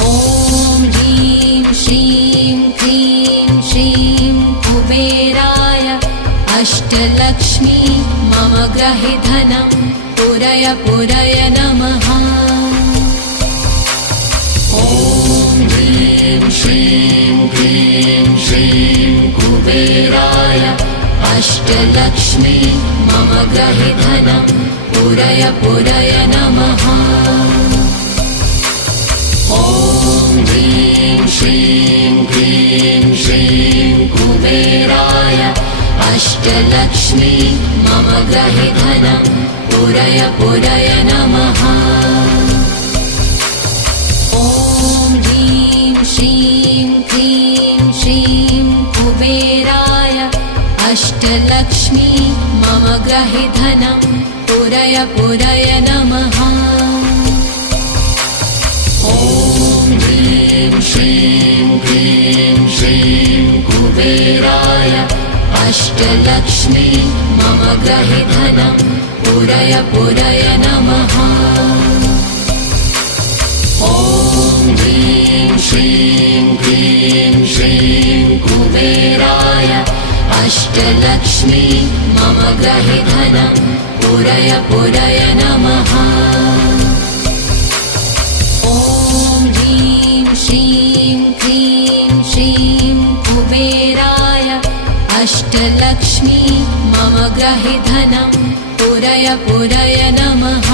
ॐ ह्रीं श्रीं क्लीं श्रीं कुबेराय अष्टलक्ष्मी मम गृहे धनं पुरय पुरय नमः। ॐ ह्रीं श्रीं क्लीं श्रीं कुबेराय अष्टलक्ष्मी मम गृहे धनं पुरय पुरय नमः। ॐ ह्रीं श्रीं क्लीं श्रीं कुबेराय अष्टलक्ष्मी मम गृहे धनं पुरय पुरय नमः। ॐ ह्रीं श्रीं क्लीं श्रीं कुबेराय अष्टलक्ष्मी मम गृहे धनं पुरय पुरय नमः। ॐ ह्रीं श्रीं क्लीं श्रीं कुबेराय अष्टलक्ष्मी मम गृहे धनं पुरय पुरय नमः। ॐ ह्रीं श्रीं क्लीं श्रीं कुबेराय अष्टलक्ष्मी मम गृहे धनं पुरय पुरय नमः। ॐ ह्रीं श्रीं क्लीं श्रीं कुबेराय अष्टलक्ष्मी मम गृहे धनं पुरय पुरय नमः।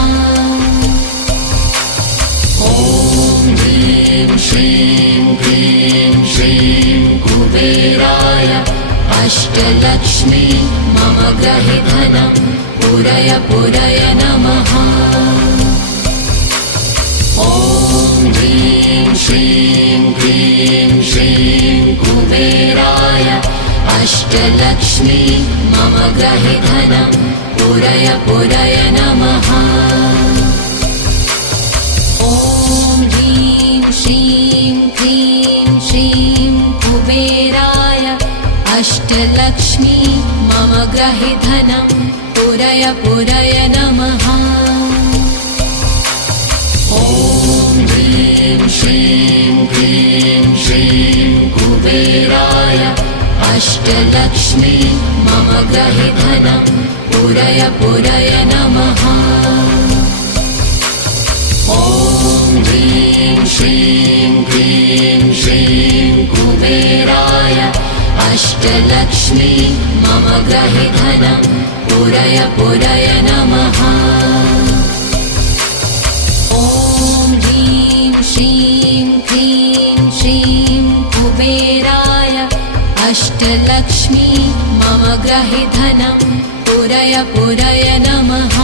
ॐ ह्रीं श्रीं क्लीं श्रीं कुबेराय अष्टलक्ष्मी मम गृहे धनं पुरय पुरय नमः। ॐ ह्रीं श्रीं क्लीं श्रीं कुबेराय अष्टलक्ष्मी मम गृहे धनं पुरय पुरय नमः। ॐ ह्रीं श्रीं क्लीं श्रीं कुबेराय अष्टलक्ष्मी मम गृहे धनं पुरय पुरय नमः। ॐ ह्रीं श्रीं क्लीं श्रीं कुबेराय अष्टलक्ष्मी मम गृहे धनं पुरय पुरय नमः। ॐ ह्रीं श्रीं क्लीं श्रीं कुबेराय अष्टलक्ष्मी मम गृहे धनं पुरय पुरय नमः। ॐ ह्रीं श्रीं क्लीं श्रीं कुबेराय अष्टलक्ष्मी मम गृहे धनं पुरय पुरय नमः।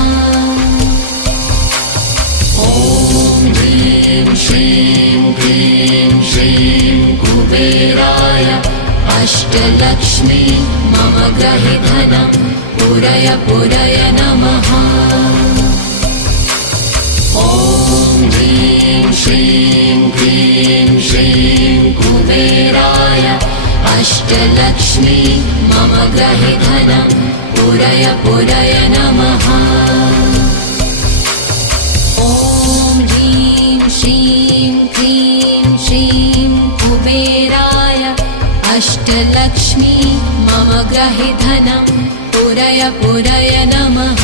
ॐ ह्रीं श्रीं क्लीं श्रीं कुबेराय अष्टलक्ष्मी मम गृहे धनं पुरय पुरय नमः। ॐ ह्रीं श्रीं क्लीं श्रीं कुबेराय अष्टलक्ष्मी मम गृहे धनं पुरय पुरय नमः। ॐ ह्रीं श्रीं क्लीं श्रीं कुबेराय अष्टलक्ष्मी मम गृहे धनं पुरय पुरय नमः।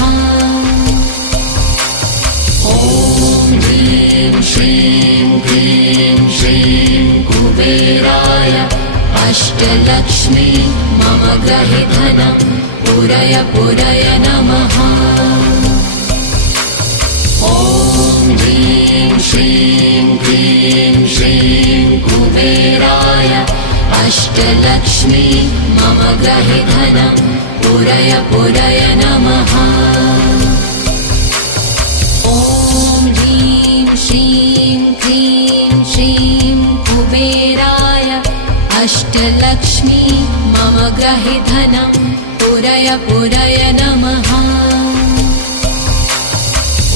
ॐ ह्रीं श्रीं क्लीं श्रीं कुबेराय अष्टलक्ष्मी मम गृहे धनं पुरय पुरय नमः। ॐ ह्रीं श्रीं क्लीं श्रीं कुबेराय अष्टलक्ष्मी मम गृहे धनं पुरय पुरय नमः। ॐ ह्रीं श्रीं क्लीं श्रीं कुबेराय अष्टलक्ष्मी मम गृहे धनं पुरय पुरय नमः।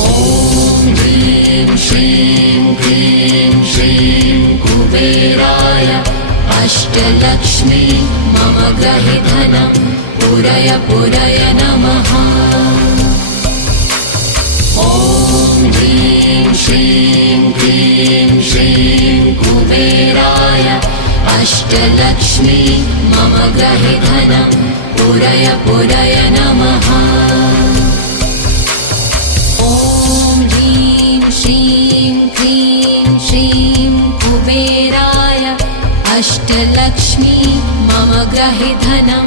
ॐ ह्रीं श्रीं क्लीं श्रीं कुबेराय अष्टलक्ष्मी मम गृहे धनं पुरय पुरय नमः। ॐ ह्रीं श्रीं क्लीं श्रीं अष्टलक्ष्मी मम गृहे धनं पूरय पूरय नमः। ॐ ह्रीं श्रीं क्लीं श्रीं कुबेराय अष्टलक्ष्मी मम गृहे धनं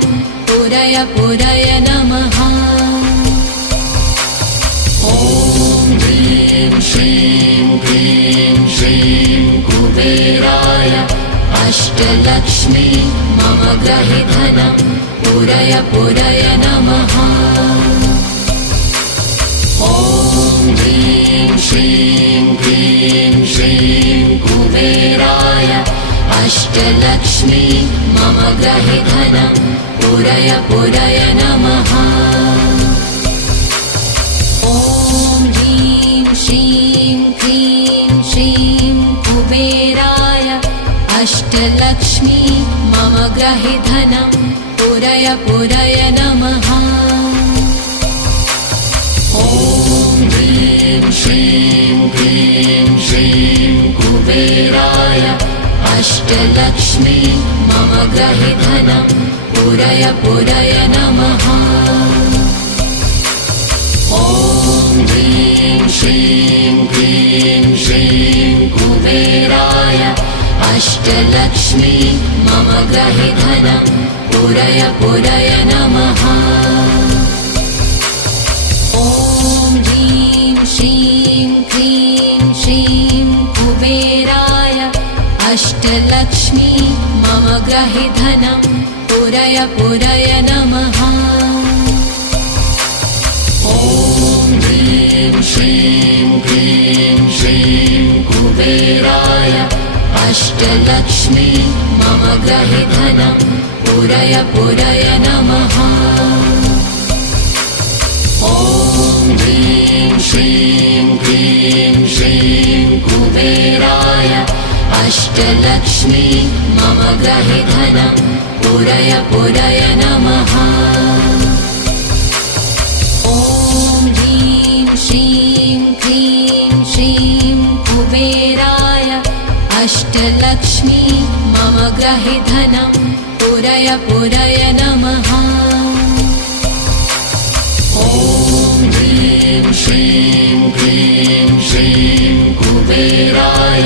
पूरय पूरय नमः। ॐ ह्रीं श्रीं क्लीं श्रीं कुबेराय अष्टलक्ष्मी मम गृहे धनं पूरय पूरय नमः। ॐ ह्रीं श्रीं क्लीं श्रीं कुबेराय अष्टलक्ष्मी मम गृहे धनं पूरय पूरय नमः। ॐ ह्रीं श्रीं क्लीं श्रीं कुबेराय अष्टलक्ष्मी मम गृहे धनं पूरय पूरय नमः। ॐ ह्रीं श्रीं क्लीं श्रीं कुबेराय अष्टलक्ष्मी मम गृहे धनं पूरय पूरय नमः। ॐ ह्रीं श्रीं क्लीं श्रीं कुबेराय अष्टलक्ष्मी मम गृहे धनं पूरय पूरय नमः। ॐ ह्रीं श्रीं क्लीं श्रीं कुबेराय अष्टलक्ष्मी मम गृहे धनं पूरय पूरय नमः। ॐ ह्रीं श्रीं क्लीं श्रीं कुबेराय अष्टलक्ष्मी मम गृहे धनं पूरय पूरय नमः। ॐ ह्रीं श्रीं क्लीं श्रीं कुबेराय अष्टलक्ष्मी मम गृहे धनं पूरय पूरय नमः। ॐ ह्रीं श्रीं क्लीं श्रीं कुबेराय अष्टलक्ष्मी मम गृहे धनं पूरय पूरय नमः। ॐ ह्रीं श्रीं क्लीं श्रीं कुबेराय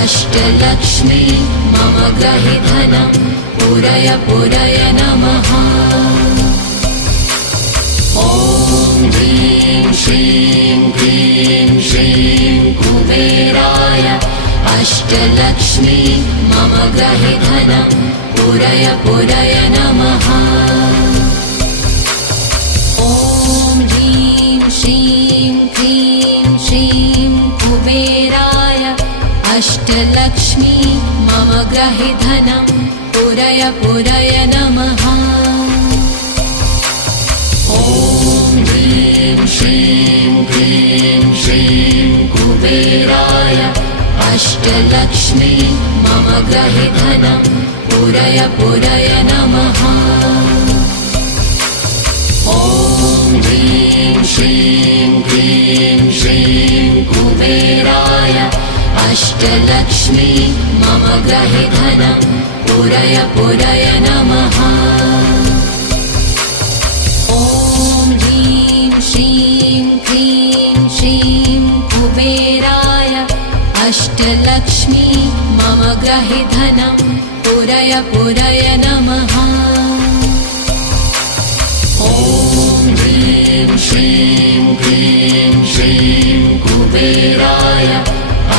अष्टलक्ष्मी मम गृहे धनं पूरय पूरय नमः। ॐ ह्रीं श्रीं क्लीं श्रीं कुबेराय अष्टलक्ष्मी मम गृहे धनं पूरय पूरय नमः। ॐ ह्रीं श्रीं क्लीं श्रीं कुबेराय अष्टलक्ष्मी मम गृहे धनं पूरय पूरय नमः। ॐ ह्रीं श्रीं क्लीं श्रीं कुबेराय अष्टलक्ष्मी मम गृहे धनं पूरय पूरय नमः। ॐ ह्रीं श्रीं क्लीं श्रीं कुबेराय अष्टलक्ष्मी मम गृहे धनं पूरय पूरय नमः। ॐ ह्रीं श्रीं क्लीं श्रीं कुबेराय अष्टलक्ष्मी मम गृहे धनं पूरय पूरय नमः। ॐ ह्रीं श्रीं क्लीं श्रीं कुबेराय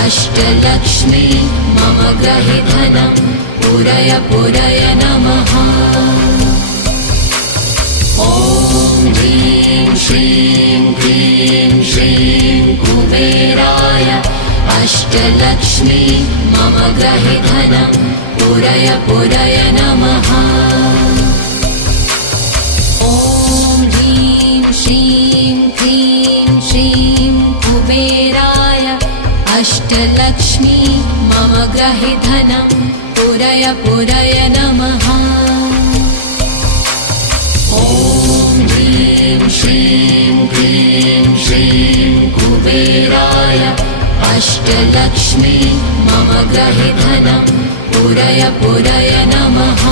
अष्टलक्ष्मी मम गृहे धनं पूरय पूरय नमः। ॐ ह्रीं श्रीं क्लीं श्रीं कुबेराय अष्टलक्ष्मी मम गृहे धनं पूरय पूरय नमः। ॐ ह्रीं श्रीं क्लीं श्रीं कुबेराय अष्टलक्ष्मी मम गृहे धनं पूरय पूरय नमः। ॐ ह्रीं श्रीं क्लीं श्रीं कुबेराय अष्टलक्ष्मी मम गृहे धनं पूरय पूरय नमः।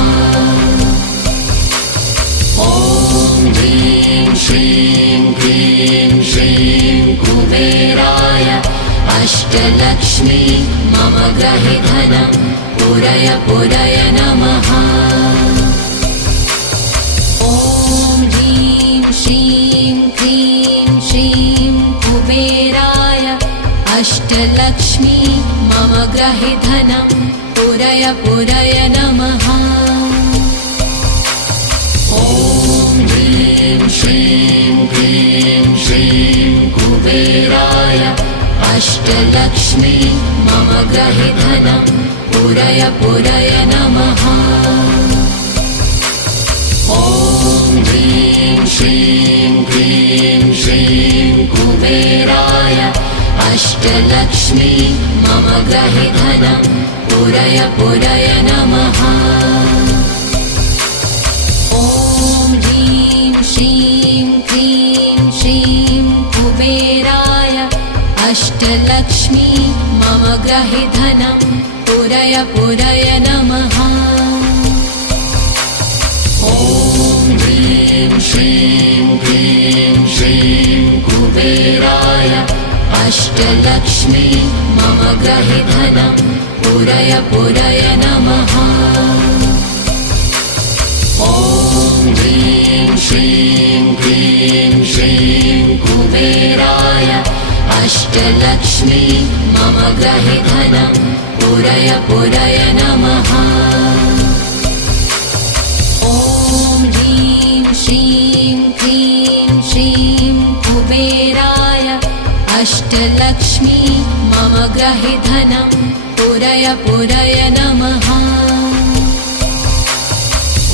ॐ ह्रीं श्रीं क्लीं श्रीं कुबेराय अष्टलक्ष्मी मम गृहे धनं पूरय पूरय नमः। ॐ ह्रीं श्रीं क्लीं श्रीं कुबेराय अष्टलक्ष्मी मम गृहे धनं पूरय पूरय नमः। ॐ ह्रीं श्रीं क्लीं श्रीं कुबेराय अष्टलक्ष्मी मम गृहे धनं पूरय पूरय नमः। ॐ ह्रीं श्रीं क्लीं श्रीं कुबेराय अष्टलक्ष्मी मम गृहे धनं पूरय पूरय नमः। ॐ ह्रीं श्रीं क्लीं श्रीं कुबेराय अष्टलक्ष्मी मम गृहे धनं पूरय पूरय नमः। ॐ ह्रीं श्रीं क्लीं श्रीं कुबेराय अष्टलक्ष्मी मम गृहे धनं पूरय पूरय नमः। ॐ ह्रीं श्रीं क्लीं श्रीं कुबेराय अष्टलक्ष्मी मम गृहे धनं पूरय पूरय नमः। ॐ ह्रीं श्रीं क्लीं श्रीं कुबेराय अष्टलक्ष्मी मम गृहे धनं पूरय पूरय नमः।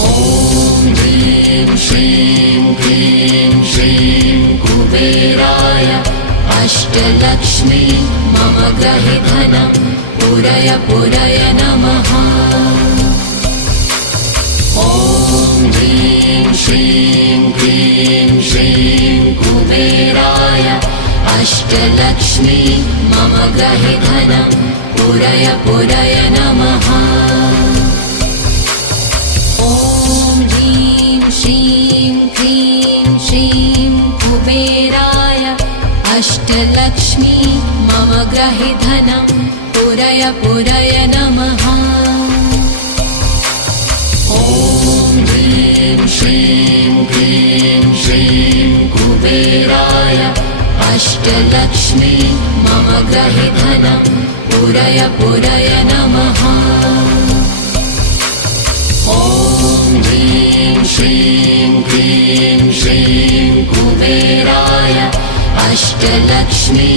ॐ ह्रीं श्रीं क्लीं श्रीं कुबेराय अष्टलक्ष्मी मम गृहे धनं पूरय पूरय नमः। ॐ ह्रीं श्रीं क्लीं श्रीं कुबेराय अष्टलक्ष्मी मम गृहे धनं पूरय पूरय नमः। ॐ ह्रीं श्रीं क्लीं श्रीं कुबेराय अष्टलक्ष्मी मम गृहे धनं पूरय पूरय नमः। ॐ ह्रीं श्रीं क्लीं श्रीं कुबेराय अष्टलक्ष्मी मम गृहे धनं पूरय पूरय नमः। ॐ ह्रीं श्रीं क्लीं श्रीं कुबेराय अष्टलक्ष्मी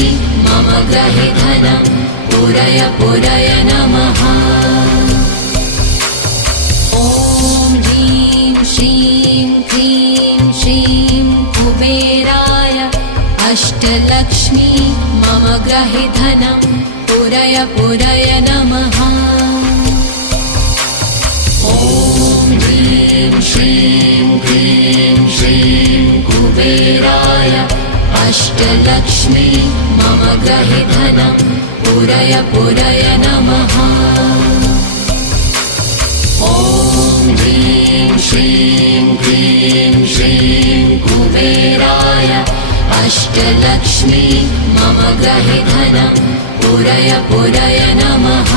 मम गृहे धनं पूरय पूरय नमः। ॐ ह्रीं श्रीं क्लीं श्रीं कुबेराय अष्टलक्ष्मी मम गृहे धनं पूरय पूरय नमः। ॐ ह्रीं श्रीं क्लीं श्रीं कुबेराय अष्टलक्ष्मी मम गृहे धनं पूरय पूरय नमः। ॐ ह्रीं श्रीं क्लीं श्रीं कुबेराय अष्टलक्ष्मी मम गृहे धनं पूरय पूरय नमः।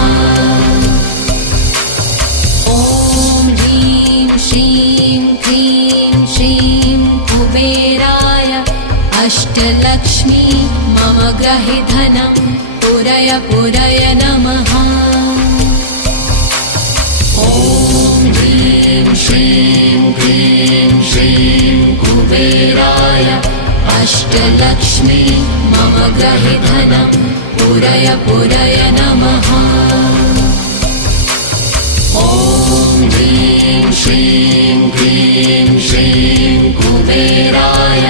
ॐ ह्रीं श्रीं क्लीं श्रीं कुबेराय अष्टलक्ष्मी मम गृहे धनं पूरय पूरय नमः। ॐ ह्रीं श्रीं क्लीं श्रीं कुबेराय अष्टलक्ष्मी मम गृहे धनं पूरय पूरय नमः। ॐ ह्रीं श्रीं क्लीं श्रीं कुबेराय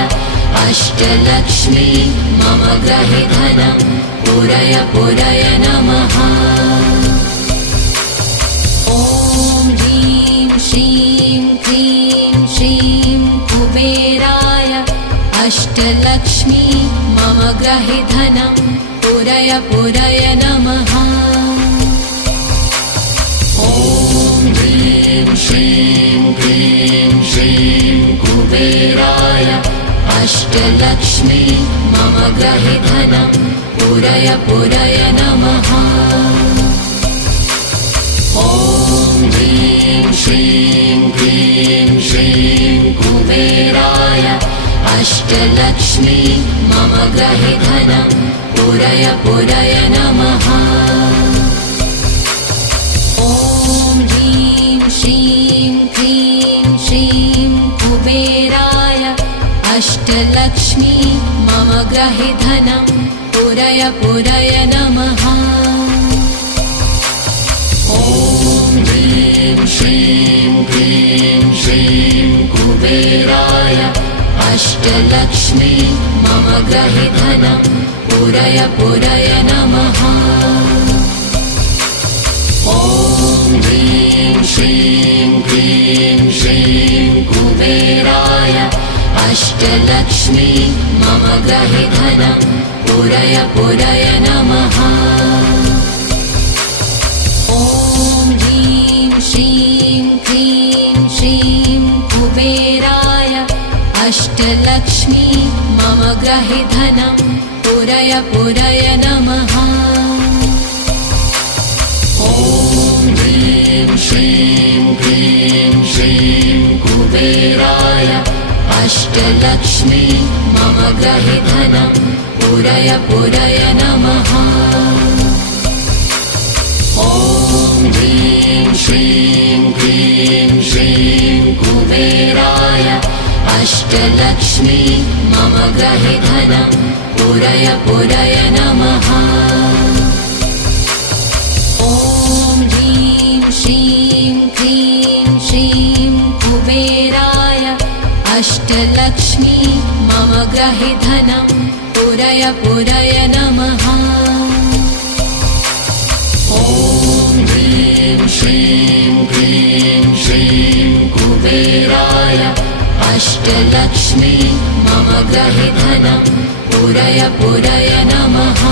अष्टलक्ष्मी मम गृहे धनं पूरय पूरय नमः। ॐ ह्रीं श्रीं क्लीं श्रीं कुबेराय अष्टलक्ष्मी मम गृहे धनं पूरय पूरय नमः। कुबेराय अष्टलक्ष्मी मम गृहे धनं पूरय पूरय नमः। ॐ ह्रीं श्रीं क्लीं श्रीं कुबेराय अष्टलक्ष्मी मम गृहे धनं पूरय पूरय नमः। ॐ ह्रीं श्रीं क्लीं श्रीं कुबेराय अष्टलक्ष्मी मम गृहे धनं पूरय पूरय नमः। ॐ ह्रीं श्रीं क्लीं श्रीं कुबेराय अष्टलक्ष्मी मम गृहे धनं पूरय पूरय नमः। ॐ ह्रीं श्रीं क्लीं श्रीं कुबेराय अष्टलक्ष्मी मम गृहे धनं पूरय पूरय नमः। ॐ ह्रीं श्रीं क्लीं श्रीं कुबेराय अष्टलक्ष्मी मम गृहे धनं पूरय पूरय नमः। ॐ ह्रीं श्रीं क्लीं श्रीं कुबेराय अष्टलक्ष्मी मम गृहे धनं पूरय पूरय नमः। ॐ ह्रीं श्रीं क्लीं श्रीं कुबेराय अष्टलक्ष्मी मम गृहे धनं पूरय पूरय नमः। ॐ ह्रीं श्रीं क्लीं श्रीं कुबेराय अष्टलक्ष्मी मम गृहे धनं पूरय पूरय नमः। ॐ ह्रीं श्रीं क्लीं श्रीं कुबेराय अष्टलक्ष्मी मम गृहे धनं पूरय पूरय नमः।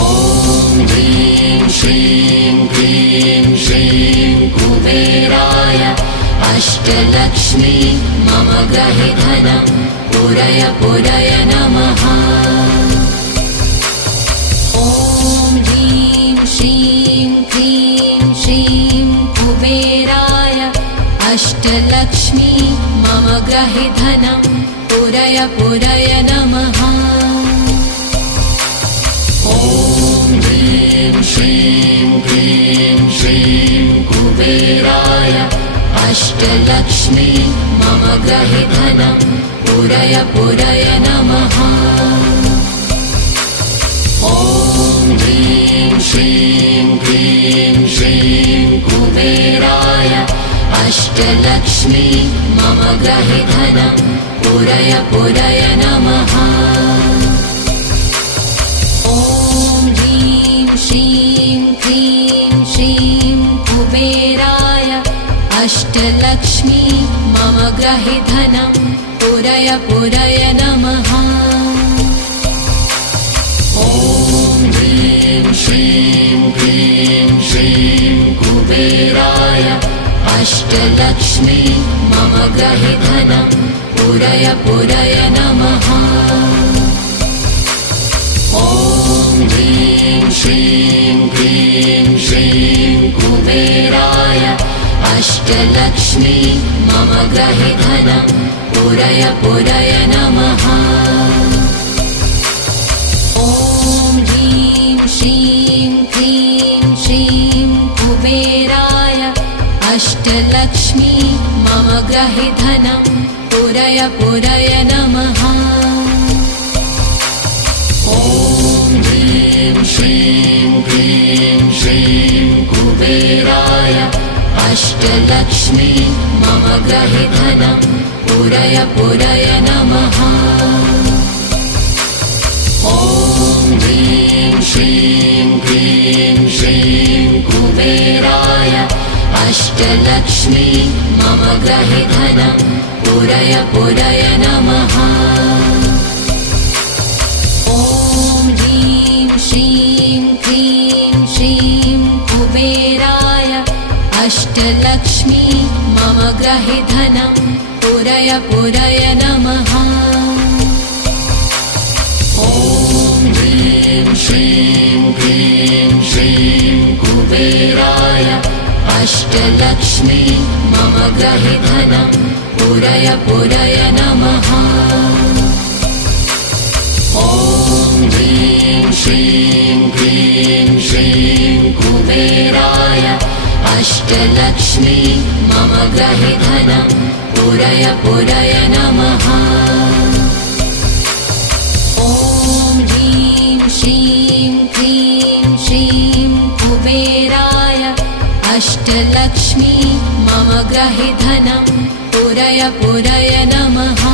ॐ ह्रीं श्रीं क्लीं श्रीं कुबेराय अष्टलक्ष्मी मम गृहे धनं पूरय पूरय नमः। ॐ ह्रीं श्रीं क्लीं श्रीं कुबेराय अष्टलक्ष्मी मम गृहे धनं पूरय पूरय नमः। ॐ ह्रीं श्रीं क्लीं श्रीं कुबेराय अष्टलक्ष्मी मम गृहे धनं पूरय पूरय नमः। ॐ ह्रीं श्रीं क्लीं श्रीं कुबेराय अष्टलक्ष्मी मम गृहे धनं पूरय पूरय नमः। ॐ ह्रीं श्रीं क्लीं श्रीं कुबेराय अष्टलक्ष्मी मम गृहे धनं पूरय पूरय नमः। ॐ ह्रीं श्रीं क्लीं श्रीं कुबेराय अष्टलक्ष्मी मम गृहे धनं पूरय पूरय नमः। ॐ ह्रीं श्रीं क्लीं श्रीं कुबेराय अष्टलक्ष्मी मम गृहे धनं पूरय पूरय नमः। ॐ ह्रीं श्रीं क्लीं श्रीं कुबेराय अष्टलक्ष्मी मम गृहे धनं पूरय पूरय नमः। ॐ ह्रीं श्रीं क्लीं श्रीं कुबेराय अष्टलक्ष्मी मम गृहे धनं पूरय पूरय नमः। ॐ ह्रीं श्रीं क्लीं श्रीं कुबेराय अष्टलक्ष्मी मम गृहे धनं पूरय पूरय नमः। ॐ ह्रीं श्रीं क्लीं श्रीं कुबेराय अष्टलक्ष्मी मम मम ग्रहे धनं पूरय पूरय नमः। ॐ ह्रीं श्रीं क्लीं श्रीं कुबेराय अष्टलक्ष्मी मम ग्रहे धनं पूरय पूरय नमः। ॐ ह्रीं श्रीं क्लीं श्रीं कुबेराय अष्टलक्ष्मी मम ग्रहे धनं पूरय पूरय नमः। ॐ ह्रीं श्रीं क्लीं श्रीं कुबेराय अष्टलक्ष्मी मम ग्रहे धनं पूरय पूरय नमः।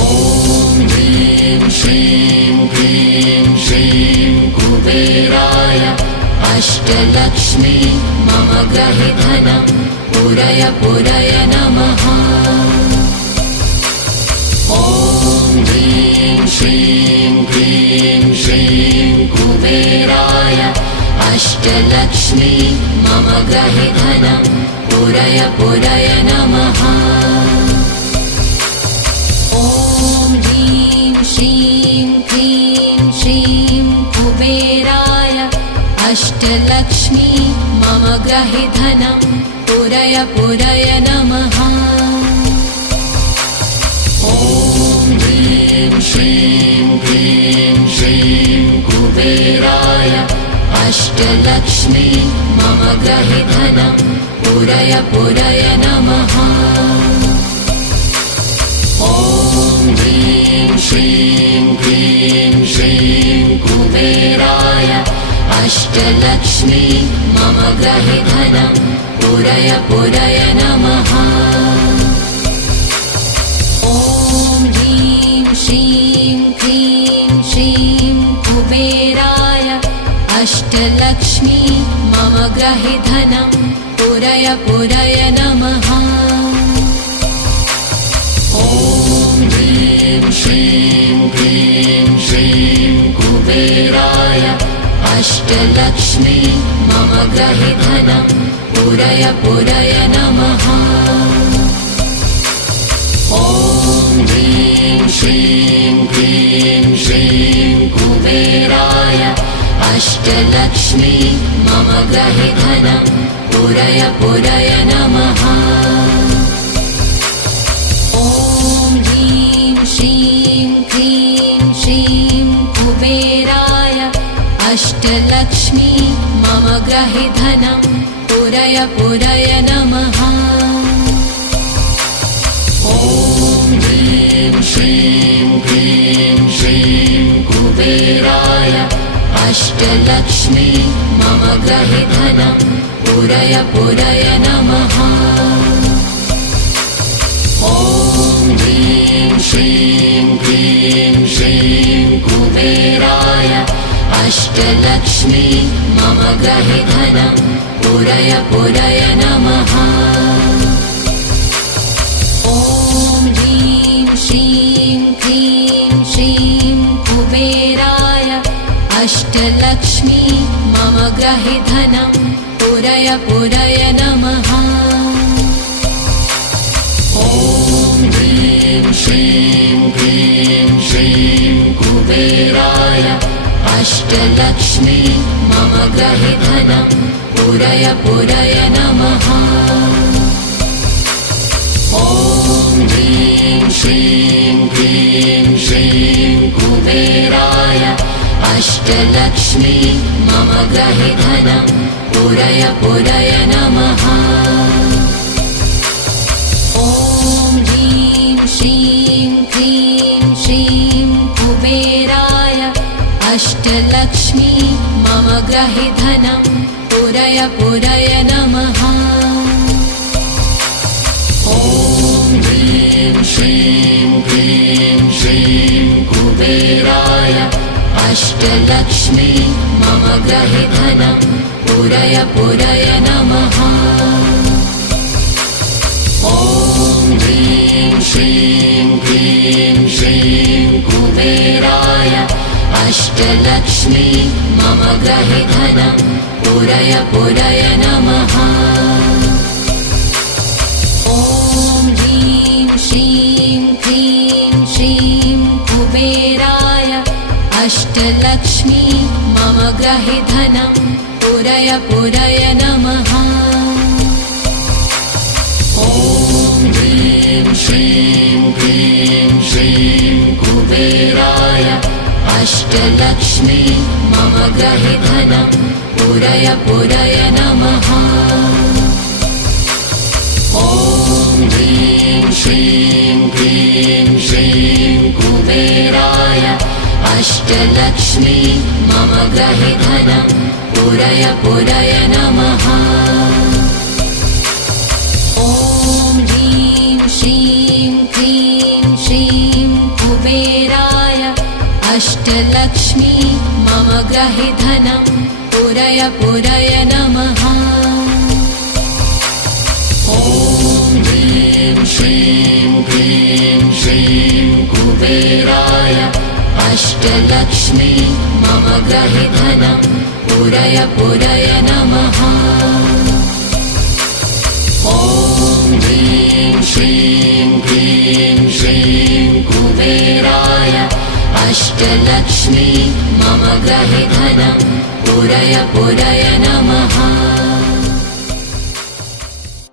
ॐ ह्रीं श्रीं क्लीं श्रीं कुबेराय अष्टलक्ष्मी मम ग्रहे धनं पूरय पूरय नमः। ॐ ह्रीं श्रीं क्लीं श्रीं कुबेराय अष्टलक्ष्मी मम ग्रहे धनं पूरय पूरय नमः। ॐ ह्रीं श्रीं क्लीं श्रीं कुबेराय अष्टलक्ष्मी मम ग्रहे धनं पूरय पूरय नमः। ॐ ह्रीं श्रीं क्लीं श्रीं कुबेराय अष्टलक्ष्मी मम ग्रहे धनं पूरय पूरय नमः। ॐ ह्रीं श्रीं क्लीं श्रीं कुबेराय अष्टलक्ष्मी मम ग्रहे धनं पूरय पूरय नमः। ॐ ह्रीं श्रीं क्लीं श्रीं कुबेराय अष्टलक्ष्मी मम ग्रहे धनं पूरय पूरय नमः। ॐ ह्रीं श्रीं क्लीं श्रीं कुबेराय अष्टलक्ष्मी मम ग्रहे धनं पूरय पूरय नमः। ॐ ह्रीं श्रीं क्लीं श्रीं कुबेराय अष्टलक्ष्मी मम ग्रहे धनं पूरय पूरय नमः। ॐ ह्रीं श्रीं क्लीं श्रीं कुबेराय अष्टलक्ष्मी मम ग्रहे धनं पूरय पूरय नमः। ॐ ह्रीं श्रीं क्लीं श्रीं कुबेराय अष्टलक्ष्मी मम ग्रहे धनं पूरय पूरय नमः। ॐ ह्रीं श्रीं क्लीं श्रीं कुबेराय अष्टलक्ष्मी मम ग्रहे धनं पूरय पूरय नमः। ॐ ह्रीं श्रीं क्लीं श्रीं कुबेराय अष्टलक्ष्मी मम ग्रहे धनं पूरय पूरय नमः। ॐ ह्रीं श्रीं क्लीं श्रीं कुबेराय अष्टलक्ष्मी मम ग्रहे धनं पूरय पूरय नमः। ॐ ह्रीं श्रीं क्लीं श्रीं कुबेराय अष्टलक्ष्मी मम ग्रहे धनं पूरय पूरय नमः। ॐ ह्रीं श्रीं क्लीं श्रीं कुबेराय अष्टलक्ष्मी मम ग्रहे धनं पूरय पूरय नमः। ॐ ह्रीं श्रीं क्लीं श्रीं कुबेराय अष्टलक्ष्मी मम ग्रहे धनं पूरय पूरय नमः। ॐ ह्रीं श्रीं क्लीं श्रीं कुबेराय अष्टलक्ष्मी मम ग्रहे धनं पूरय पूरय नमः। अष्टलक्ष्मी मम ग्रहे धनं पूरय पूरय नमः। ॐ ह्रीं श्रीं क्लीं श्रीं कुबेराय अष्टलक्ष्मी मम ग्रहे धनं पूरय पूरय नमः। ॐ ह्रीं श्रीं क्लीं श्रीं कुबेराय अष्टलक्ष्मी मम ग्रहे धनं पूरय पूरय नमः। ॐ ह्रीं श्रीं क्लीं श्रीं कुबेराय अष्टलक्ष्मी मम ग्रहे धनं पूरय पूरय नमः। ॐ ह्रीं श्रीं क्लीं श्रीं कुबेराय अष्टलक्ष्मी मम ग्रहे धनं पूरय पूरय नमः। ॐ ह्रीं श्रीं क्लीं श्रीं कुबेराय अष्टलक्ष्मी मम ग्रहे धनं पूरय पूरय नमः।